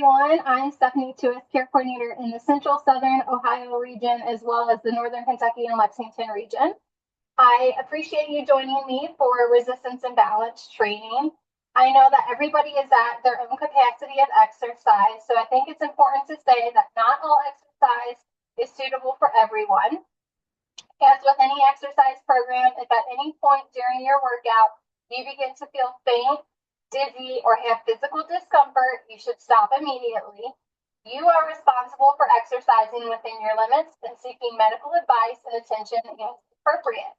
everyone. I'm Stephanie Tewes, Care Coordinator in the Central Southern Ohio region, as well as the Northern Kentucky and Lexington region. I appreciate you joining me for resistance and balance training. I know that everybody is at their own capacity of exercise, so I think it's important to say that not all exercise is suitable for everyone. As with any exercise program, if at any point during your workout you begin to feel faint, dizzy, or have physical discomfort, you should stop immediately. You are responsible for exercising within your limits and seeking medical advice and attention as appropriate.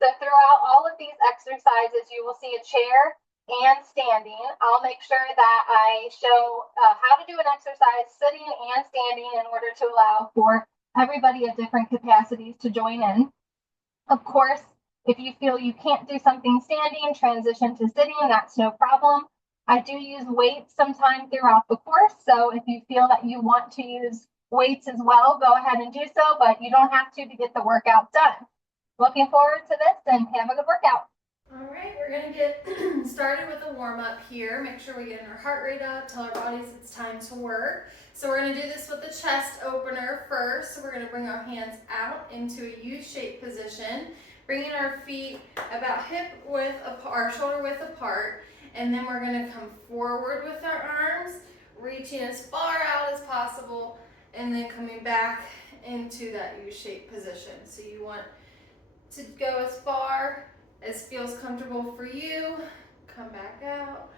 So throughout all of these exercises, you will see a chair and standing. I'll make sure that I show how to do an exercise sitting and standing in order to allow for everybody of different capacities to join in. Of course, if you feel you can't do something standing, transition to sitting, that's no problem. I do use weights sometime throughout the course, so if you feel that you want to use weights as well, go ahead and do so, but you don't have to get the workout done. Looking forward to this and have a good workout. All right, we're gonna get started with a warm up here. Make sure we get our heart rate up, tell our bodies it's time to work. So we're gonna do this with the chest opener first. So we're gonna bring our hands out into a U-shaped position, bringing our feet about hip width apart, shoulder width apart, and then we're gonna come forward with our arms, reaching as far out as possible, and then coming back into that U-shaped position. So you want to go as far as feels comfortable for you. Come back out,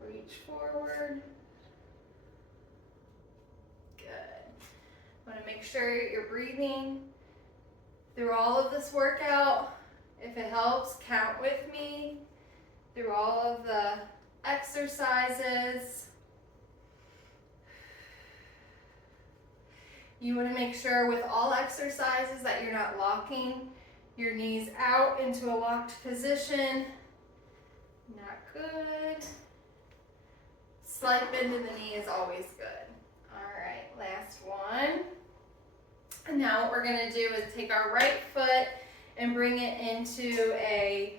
reach forward. Good. Want to make sure you're breathing through all of this workout. If it helps, count with me through all of the exercises. You want to make sure with all exercises that you're not locking your knees out into a locked position. Not good. Slight bend in the knee is always good. All right, last one. And now what we're gonna do is take our right foot and bring it into a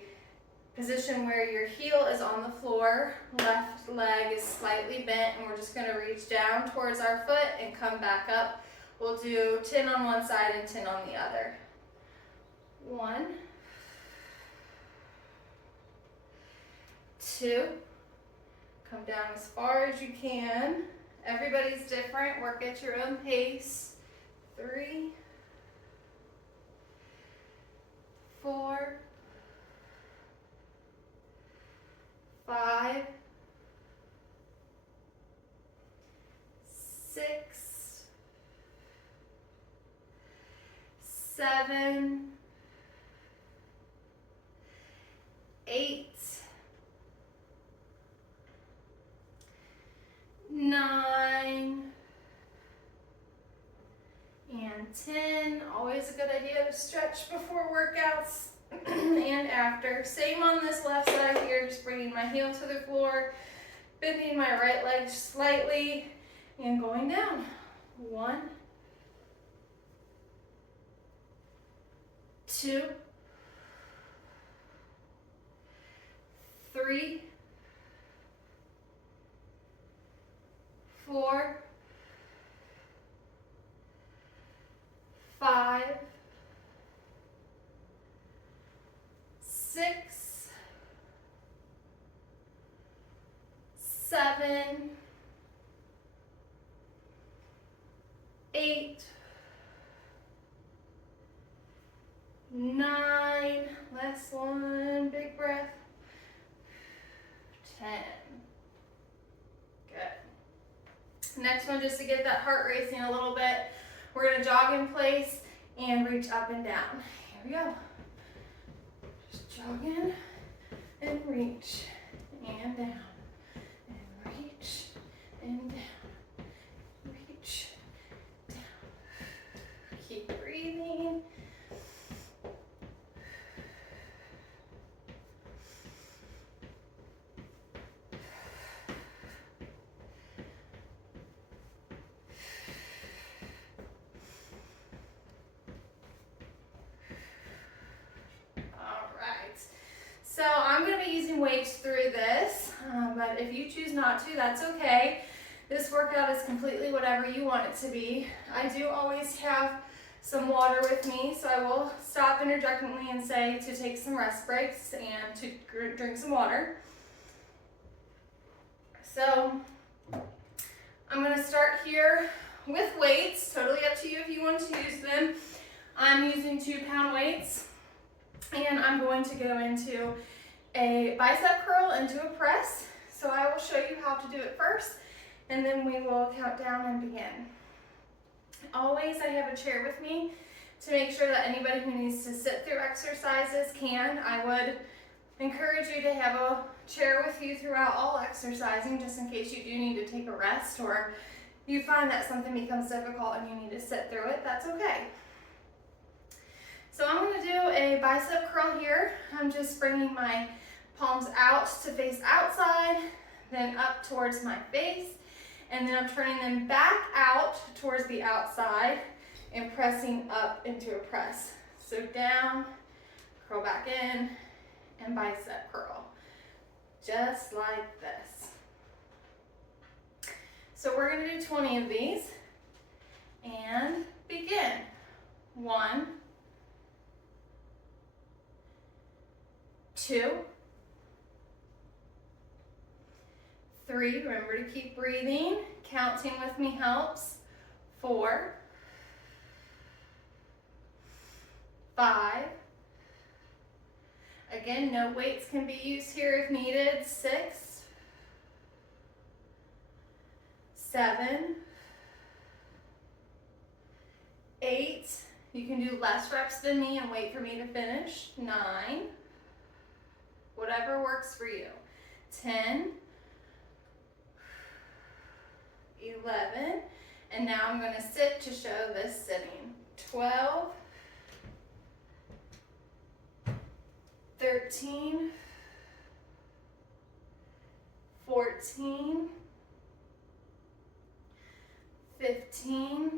position where your heel is on the floor, left leg is slightly bent, and we're just gonna reach down towards our foot and come back up. We'll do 10 on one side and 10 on the other. 1, 2, come down as far as you can. Everybody's different, work at your own pace. 3, 4, 5, 6, 7, 8, 9, and 10. Always a good idea to stretch before workouts and after. Same on this left side here, just bringing my heel to the floor, bending my right leg slightly, and going down. 1, 2, 3, 4, 5, 6, 7, 8, 9, last one, big breath, 10. Good. Next one, just to get that heart racing a little bit, we're gonna jog in place and reach up and down. Here we go. Just jog in and reach and down and reach and down, reach down. Keep breathing. So I'm going to be using weights through this, but if you choose not to, that's okay. This workout is completely whatever you want it to be. I do always have some water with me, so I will stop interjectingly and say to take some rest breaks and to drink some water. So I'm going to start here with weights, totally up to you if you want to use them. I'm using 2-pound weights, and I'm going to go into a bicep curl into a press. So I will show you how to do it first, and then we will count down and begin. Always I have a chair with me to make sure that anybody who needs to sit through exercises can. I would encourage you to have a chair with you throughout all exercising, just in case you do need to take a rest or you find that something becomes difficult and you need to sit through it. That's okay. So I'm going to do a bicep curl here. I'm just bringing my palms out to face outside, then up towards my face, and then I'm turning them back out towards the outside and pressing up into a press. So down, curl back in, and bicep curl, just like this. So we're going to do 20 of these and begin. 1, 2, 3, remember to keep breathing. Counting with me helps. 4, 5, again, no weights can be used here if needed. 6, 7, 8, you can do less reps than me and wait for me to finish. 9, whatever works for you. 10, 11, and now I'm going to sit to show this sitting. 12, 13, 14, 15,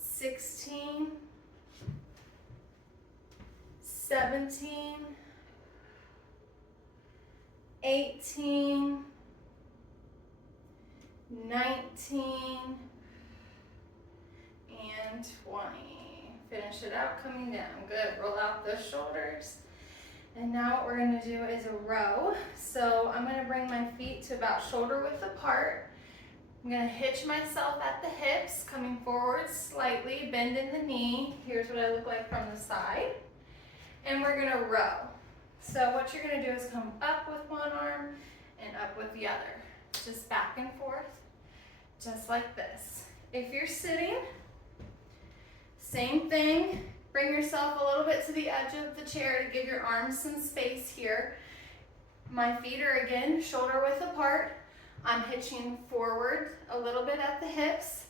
16, 17, 18, 19, and 20. Finish it out coming down. Good. Roll out the shoulders. And now what we're going to do is a row. So I'm going to bring my feet to about shoulder width apart. I'm going to hitch myself at the hips, coming forward slightly, bend in the knee. Here's what I look like from the side. And we're going to row. So what you're going to do is come up with one arm and up with the other. Just back and forth, just like this. If you're sitting, same thing. Bring yourself a little bit to the edge of the chair to give your arms some space here. My feet are again shoulder width apart. I'm hitching forward a little bit at the hips,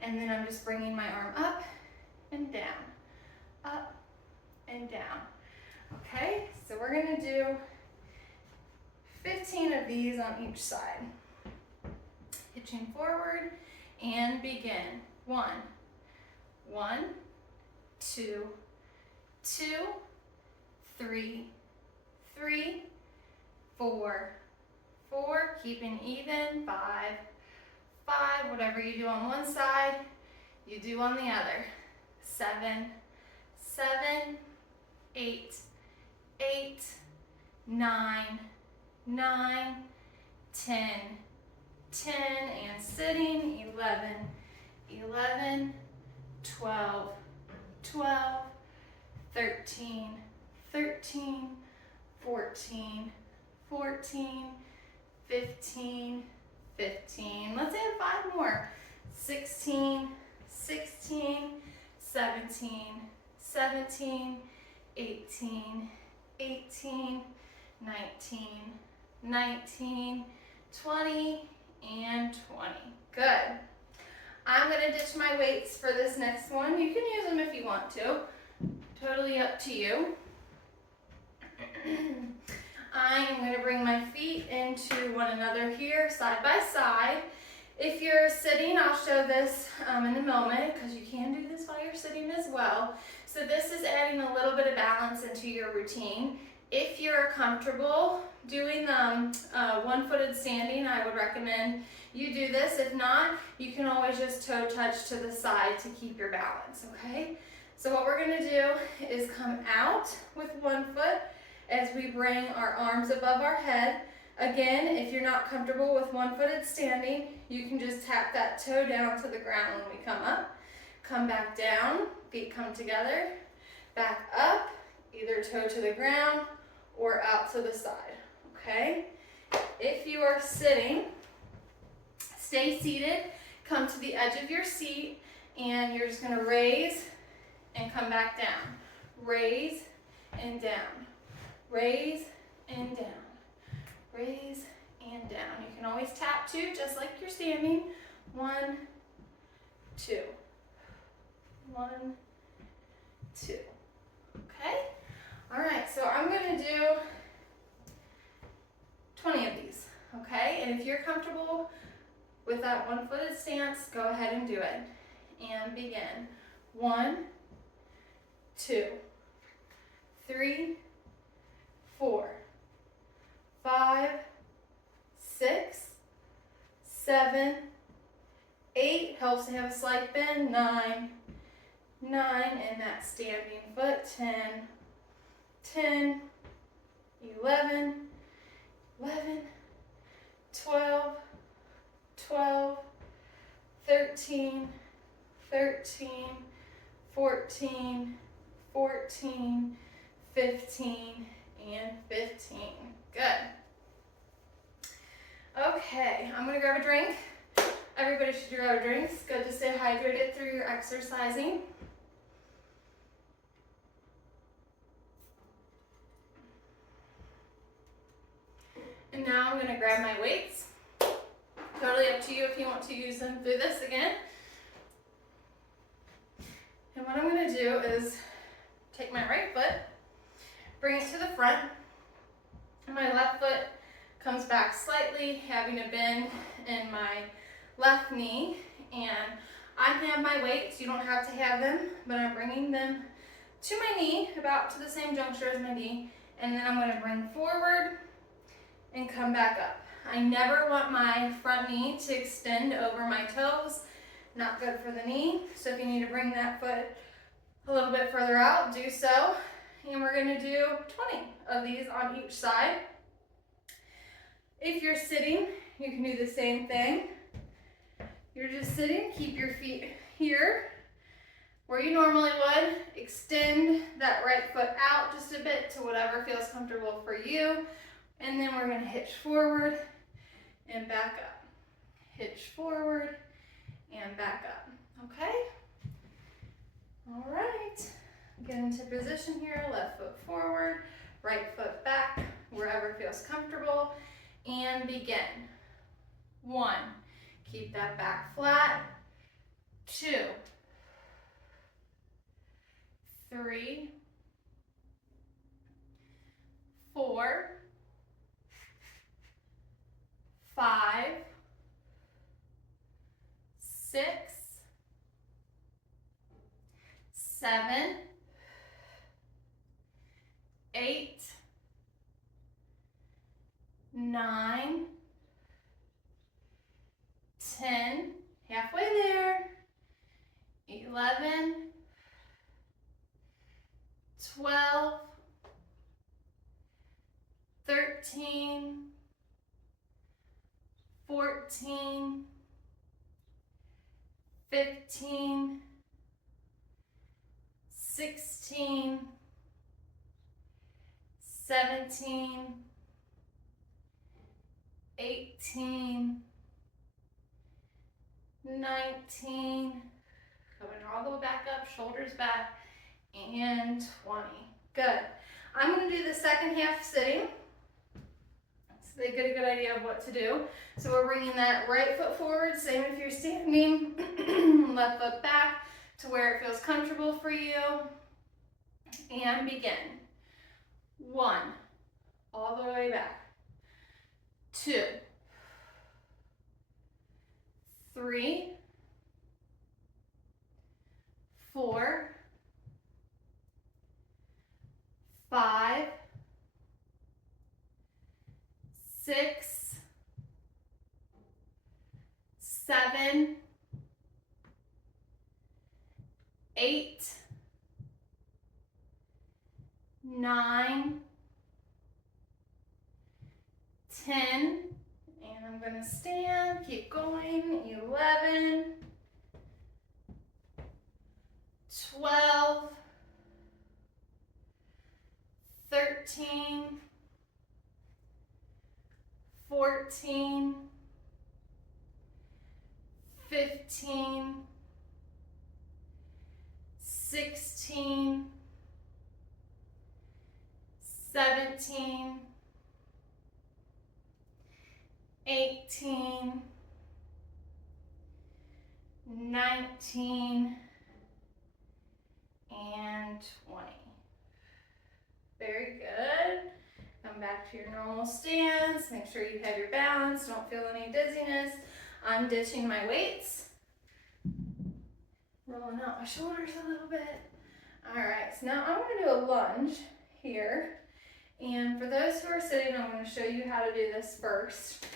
and then I'm just bringing my arm up and down, up and down. Okay, so we're going to do 15 of these on each side. Hitching forward and begin. 1, 1, 2, 2, 3, 3, 4, 4, keeping even, 5, 5, whatever you do on one side, you do on the other. 7, 7, 8, 8, 9, 9, 10, 10, and sitting, 11, 11, 12, 12, 13, 13, 14, 14, 15, 15. Let's add 5 more. 16, 16, 17, 17, 18, 18, 19, 19, 20, and 20. Good. I'm going to ditch my weights for this next one. You can use them if you want to. Totally up to you. I am going to bring my feet into one another here, side by side. If you're sitting, I'll show this in a moment, because you can do this while you're sitting as well. So this is adding a little bit of balance into your routine. If you're comfortable doing one-footed standing, I would recommend you do this. If not, you can always just toe touch to the side to keep your balance, okay? So what we're gonna do is come out with one foot as we bring our arms above our head. Again, if you're not comfortable with one-footed standing, you can just tap that toe down to the ground when we come up. Come back down, feet come together, back up, either toe to the ground or out to the side, okay? If you are sitting, stay seated, come to the edge of your seat, and you're just gonna raise and come back down. Raise and down, raise and down, raise and down. You can always tap two, just like you're standing. 1, 2, 1, 2, okay? All right, so I'm gonna do 20 of these, okay? And if you're comfortable with that one-footed stance, go ahead and do it. And begin. 1, 2, 3, 4, 5, 6, 7, 8, helps to have a slight bend, 9, and that standing foot, 10, 11, 12, 13, 14, 15, and 15. Good. Okay, I'm gonna grab a drink. Everybody should grab a drink. It's good to stay hydrated through your exercising. And now I'm gonna grab my weights. Totally up to you if you want to use them through this again. And what I'm gonna do is take my right foot, bring it to the front, and my left foot comes back slightly, having a bend in my left knee. And I have my weights, you don't have to have them, but I'm bringing them to my knee, about to the same juncture as my knee, and then I'm gonna bring forward and come back up. I never want my front knee to extend over my toes. Not good for the knee. So if you need to bring that foot a little bit further out, do so. And we're gonna do 20 of these on each side. If you're sitting, you can do the same thing. You're just sitting, keep your feet here where you normally would. Extend that right foot out just a bit to whatever feels comfortable for you. And then we're gonna hitch forward and back up. Hitch forward and back up, okay? All right, get into position here, left foot forward, right foot back, wherever feels comfortable, and begin. 1, keep that back flat. 2, 3, 4, 5, 6, 7, 8, 9, 10, halfway there, 11, 12, 13, 14, 15, 16, 17, 18, 19, coming all the way back up, shoulders back, and 20. Good. I'm going to do the second half sitting, so they get a good idea of what to do. So we're bringing that right foot forward, same if you're standing, left foot back to where it feels comfortable for you, and begin. 1, all the way back. 2, 3, 4, 5, 6, 7, 8, 9, 10, and I'm gonna stand, keep going, 11, 12, 13, 14, 15, 16, 17, 18, 19, and 20. Very good. Come back to your normal stance. Make sure you have your balance. Don't feel any dizziness. I'm ditching my weights. Rolling out my shoulders a little bit. All right, so now I'm gonna do a lunge here. And for those who are sitting, I'm gonna show you how to do this first.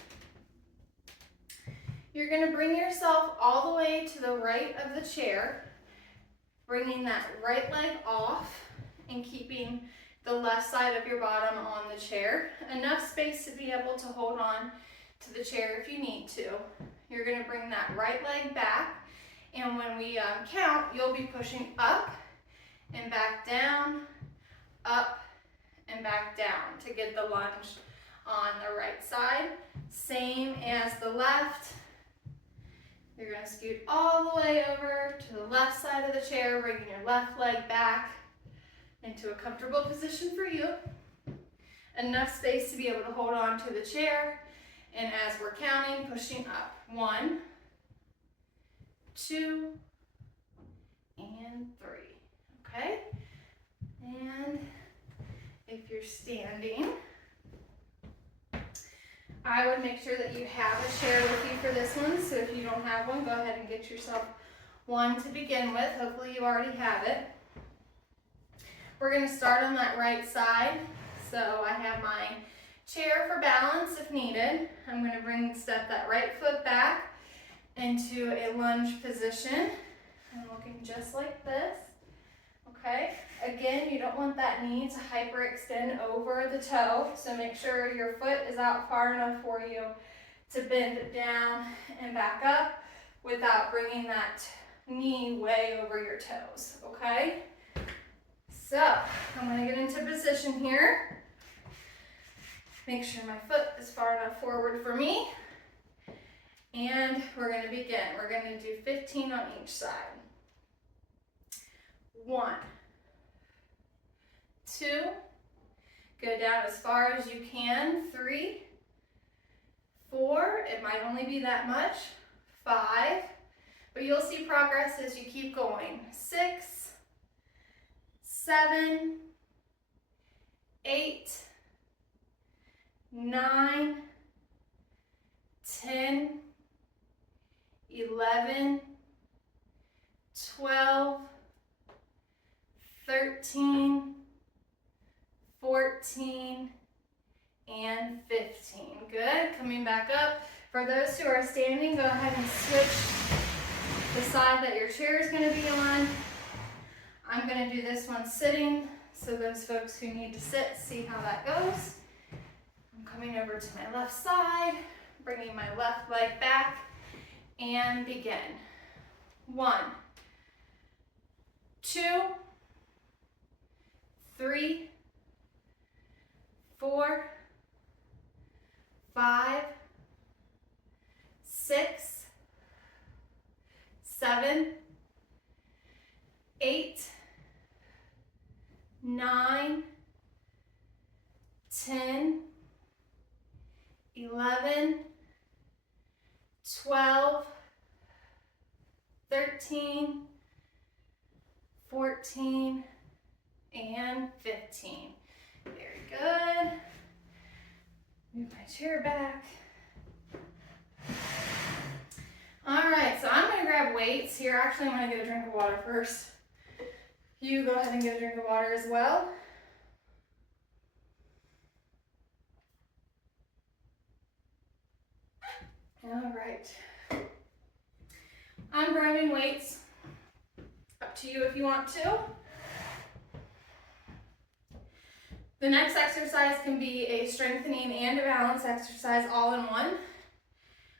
You're gonna bring yourself all the way to the right of the chair, bringing that right leg off and keeping the left side of your bottom on the chair. Enough space to be able to hold on to the chair if you need to. You're gonna bring that right leg back, and when we count, you'll be pushing up and back down, up and back down to get the lunge on the right side. Same as the left. You're gonna scoot all the way over to the left side of the chair, bringing your left leg back into a comfortable position for you. Enough space to be able to hold on to the chair. And as we're counting, pushing up. 1, 2, and 3. Okay? And if you're standing, I would make sure that you have a chair with you for this one. So if you don't have one, go ahead and get yourself one to begin with. Hopefully you already have it. We're going to start on that right side. So I have my chair for balance if needed. I'm going to step that right foot back into a lunge position. I'm looking just like this. Okay, again, you don't want that knee to hyperextend over the toe, so make sure your foot is out far enough for you to bend it down and back up without bringing that knee way over your toes, okay? So, I'm gonna get into position here. Make sure my foot is far enough forward for me. And we're gonna begin. We're gonna do 15 on each side. 1, 2, go down as far as you can. 3, 4, it might only be that much. 5, but you'll see progress as you keep going. 6, 7, 8, 9, 10, 11, 12, 13, 14, and 15. Good. Coming back up. For those who are standing, go ahead and switch the side that your chair is going to be on. I'm going to do this one sitting, so those folks who need to sit, see how that goes. I'm coming over to my left side, bringing my left leg back, and begin. 1, 2, 3, 4, 5, 6, 7, 8, 9, 10, 11, 12, 13, 14, and 15. Very good. Move my chair back. All right, so I'm gonna grab weights here. Actually, I'm gonna get a drink of water first. You go ahead and get a drink of water as well. right. I'm grabbing weights. Up to you if you want to. The next exercise can be a strengthening and a balance exercise all in one.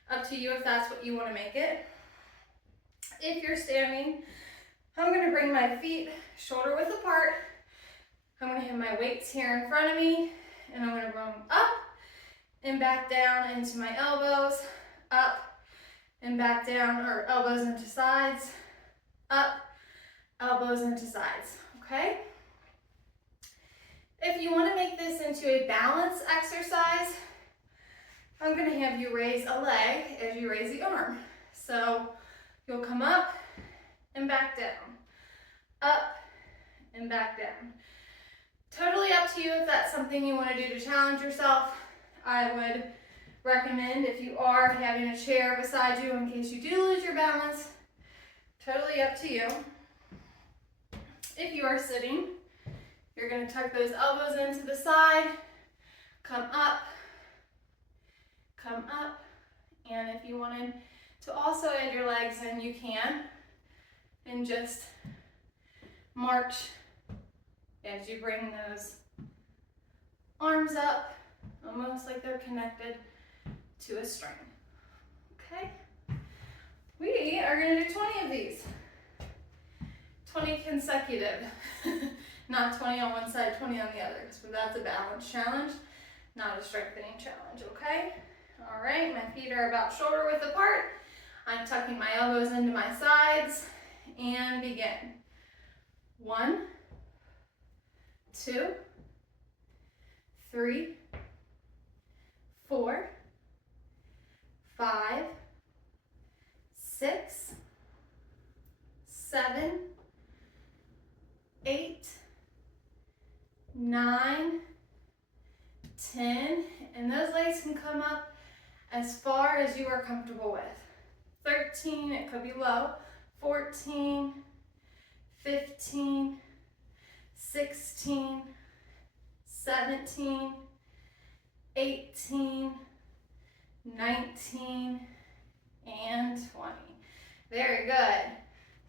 Up to you if that's what you want to make it. If you're standing, I'm going to bring my feet shoulder width apart. I'm going to have my weights here in front of me, and I'm going to bring them up and back down into my elbows, up and back down, or elbows into sides, up, elbows into sides, okay? If you want to make this into a balance exercise, I'm going to have you raise a leg as you raise the arm. So you'll come up and back down, up and back down. Totally up to you if that's something you want to do to challenge yourself. I would recommend, if you are having a chair beside you in case you do lose your balance, totally up to you. If you are sitting, you're going to tuck those elbows into the side, come up, and if you wanted to also add your legs in, you can, and just march as you bring those arms up, almost like they're connected to a string. Okay? We are going to do 20 of these. 20 consecutive. Not 20 on one side, 20 on the other, because that's a balance challenge, not a strengthening challenge, okay? All right, my feet are about shoulder width apart. I'm tucking my elbows into my sides, and begin. 1, 2, 3, 4, 5, 6, 7, 8, 9, 10, and those legs can come up as far as you are comfortable with. 13, it could be low. 14, 15, 16, 17, 18, 19, and 20. Very good.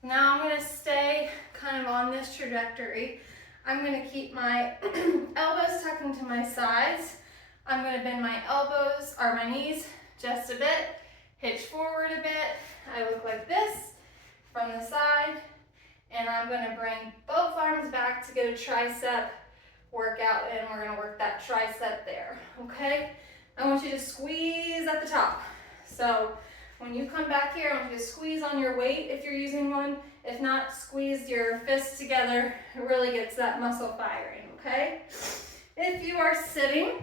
Now I'm going to stay kind of on this trajectory. I'm going to keep my elbows tucked into my sides. I'm going to bend my elbows or my knees just a bit, hitch forward a bit. I look like this from the side, and I'm going to bring both arms back to get a tricep workout, and we're going to work that tricep there, okay? I want you to squeeze at the top. So when you come back here, I want you to squeeze on your weight if you're using one. If not, squeeze your fists together. It really gets that muscle firing, okay? If you are sitting,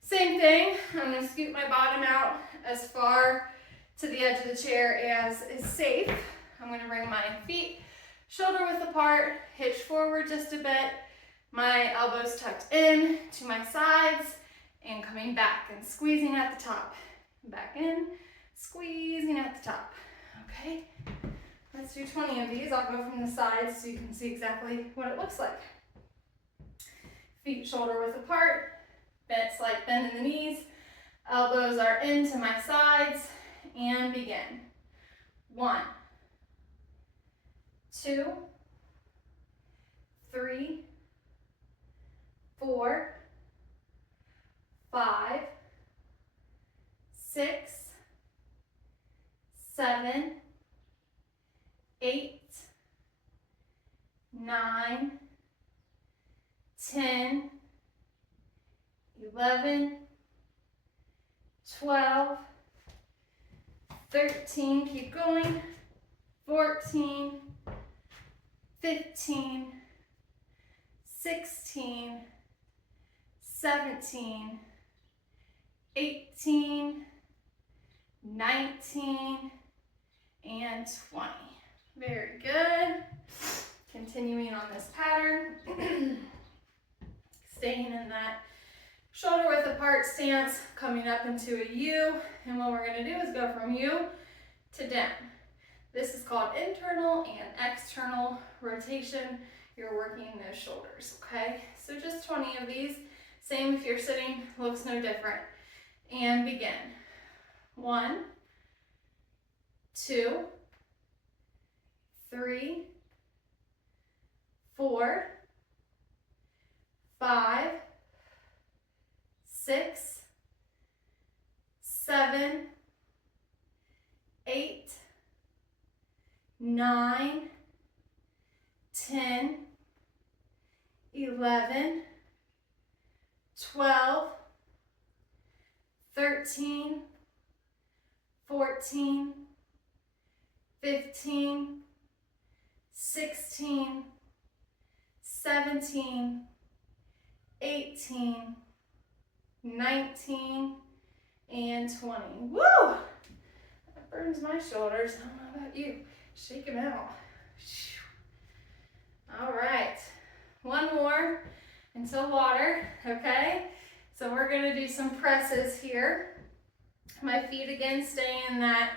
same thing. I'm going to scoot my bottom out as far to the edge of the chair as is safe. I'm going to bring my feet shoulder width apart, hitch forward just a bit, my elbows tucked in to my sides, and coming back and squeezing at the top. Back in, squeezing at the top. Okay, let's do 20 of these. I'll go from the sides so you can see exactly what it looks like. Feet shoulder width apart, slight bend in the knees, elbows are into my sides, and begin. 1, 2, 3, 4, 5, 6, 7, 8, 9, 10, 11, 12, 13, keep going, 14, 15, 16, 17, 18, 19, and 20. Very good. Continuing on this pattern. Staying in that shoulder width apart stance, coming up into a U. And what we're going to do is go from U to down. This is called internal and external rotation. You're working those shoulders, okay? So just 20 of these. Same if you're sitting, looks no different. And begin. 1, 2, 3, 4, 5, 6, 7, 8, 9, 10, 11, 12, 13, 14, 15, 16, 17, 18, 19, and 20. Woo! That burns my shoulders. I don't know about you. Shake them out. All right. One more until water, okay? So we're gonna do some presses here. My feet again stay in that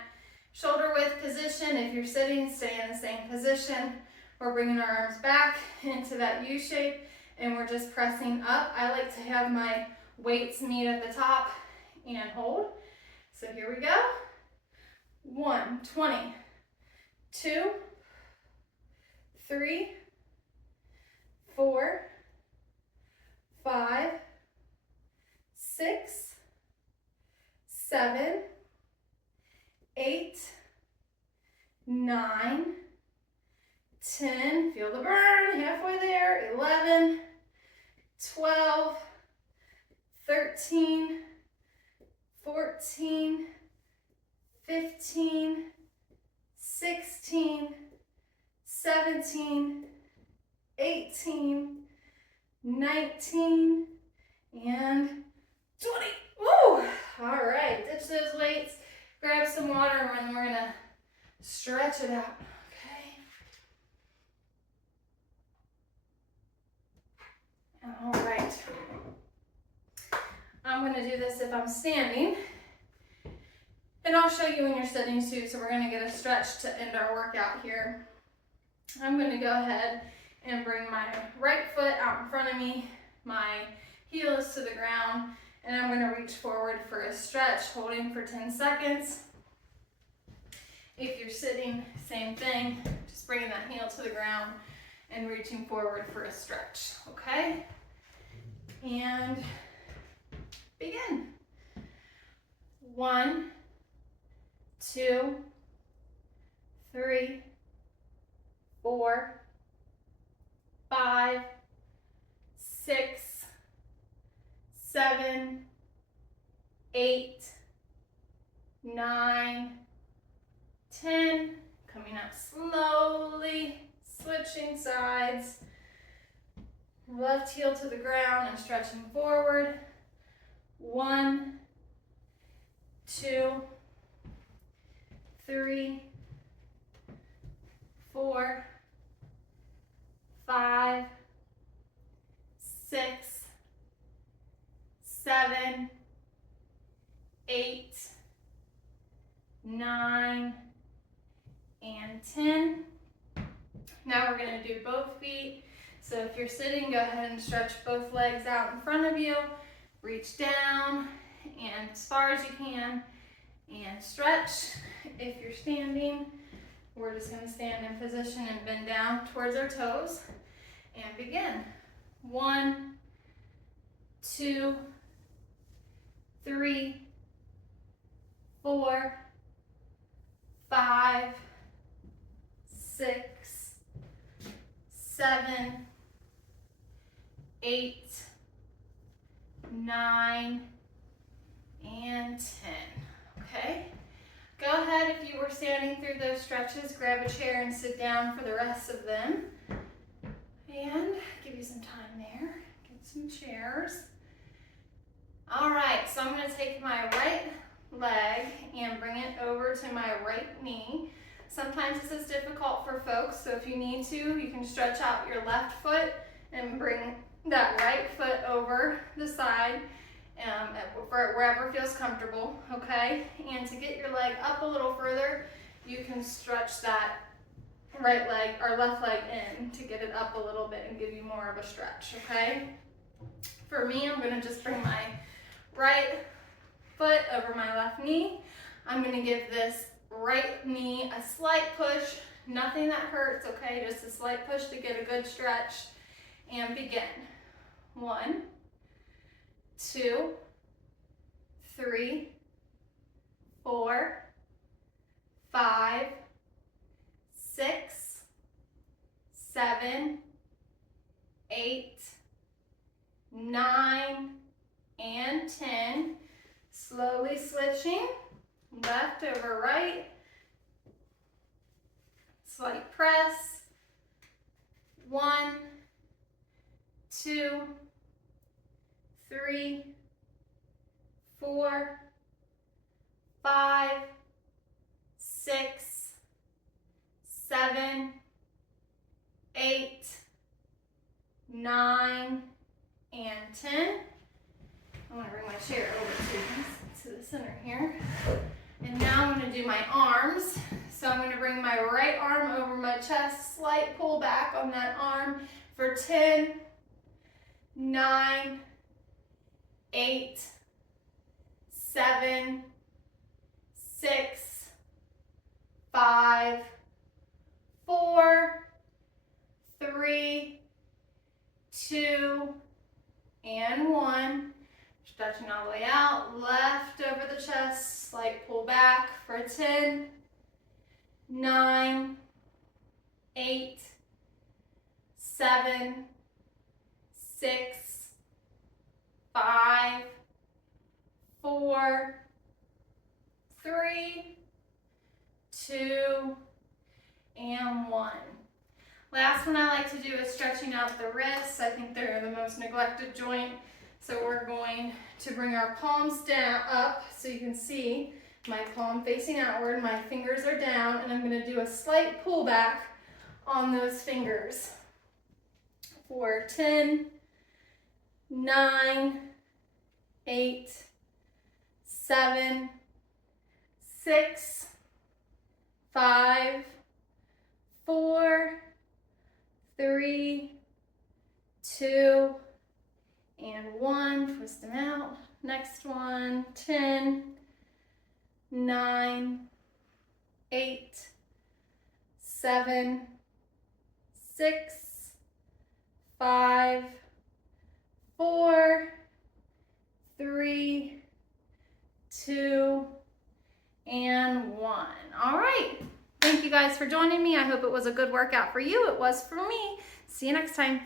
shoulder width position. If you're sitting, stay in the same position. We're bringing our arms back into that U shape and we're just pressing up. I like to have my weights meet at the top and hold. So here we go. 1, 20, 2, 3, 4, 5, 6, 7, 8, 9, 10, feel the burn, halfway there, 11, 12, 13, 14, 15, 16, 17, 18, 19, and 20. Woo! All right, ditch those weights, grab some water, and we're gonna stretch it out, okay? All right. I'm gonna do this if I'm standing, and I'll show you when you're sitting too, so we're gonna get a stretch to end our workout here. I'm gonna go ahead and bring my right foot out in front of me, my heel is to the ground, and I'm gonna reach forward for a stretch, holding for 10 seconds. If you're sitting, same thing, just bringing that heel to the ground and reaching forward for a stretch, okay? And begin. 1, 2, 3, 4, 5, 6, 7, 8, 9, 10. Coming up slowly, switching sides. Left heel to the ground and stretching forward. 1, 2, 3, 4, 5, 6, 7, 8, 9, and 10. Now we're going to do both feet. So if you're sitting, go ahead and stretch both legs out in front of you. Reach down and as far as you can and stretch. If you're standing, we're just going to stand in position and bend down towards our toes and begin. 1, 2, 3, 4, 5, 6, 7, 8, 9, and 10. Okay? Go ahead, if you were standing through those stretches, grab a chair and sit down for the rest of them. And give you some time there. Get some chairs. All right, so I'm going to take my right leg and bring it over to my right knee. Sometimes this is difficult for folks, so if you need to, you can stretch out your left foot and bring that right foot over the side for wherever feels comfortable, okay? And to get your leg up a little further, you can stretch that right leg or left leg in to get it up a little bit and give you more of a stretch, okay? For me, I'm gonna just bring my right foot over my left knee. I'm gonna give this right knee a slight push, nothing that hurts, okay? Just a slight push to get a good stretch, and begin. 1, 2, 3, 4, 5, 6, 7, 8, 9, and 10. Slowly switching, left over right. Slight press. 1, 2, 3, 4, 5, 6, 7, 8, 9, and 10. I'm gonna bring my chair over to the center here. And now I'm gonna do my arms. So I'm gonna bring my right arm over my chest, slight pull back on that arm for 10, 9, 8, 7, 6, 5, 4, 3, 2, and 1. Stretching all the way out, left over the chest, slight pull back for 10, 9, 8, 7, 6, 5, 4, 3, 2, and 1. Last one I like to do is stretching out the wrists. I think they're the most neglected joint. So we're going to bring our palms down up so you can see my palm facing outward, my fingers are down, and I'm going to do a slight pull back on those fingers for 10, 9, 8, 7, 6, 5, 4, 3, 2, and 1. Twist them out. Next one. 10, 9, 8, 7, 6, 5, 4, 3, 2, and 1. All right. Thank you guys for joining me. I hope it was a good workout for you. It was for me. See you next time.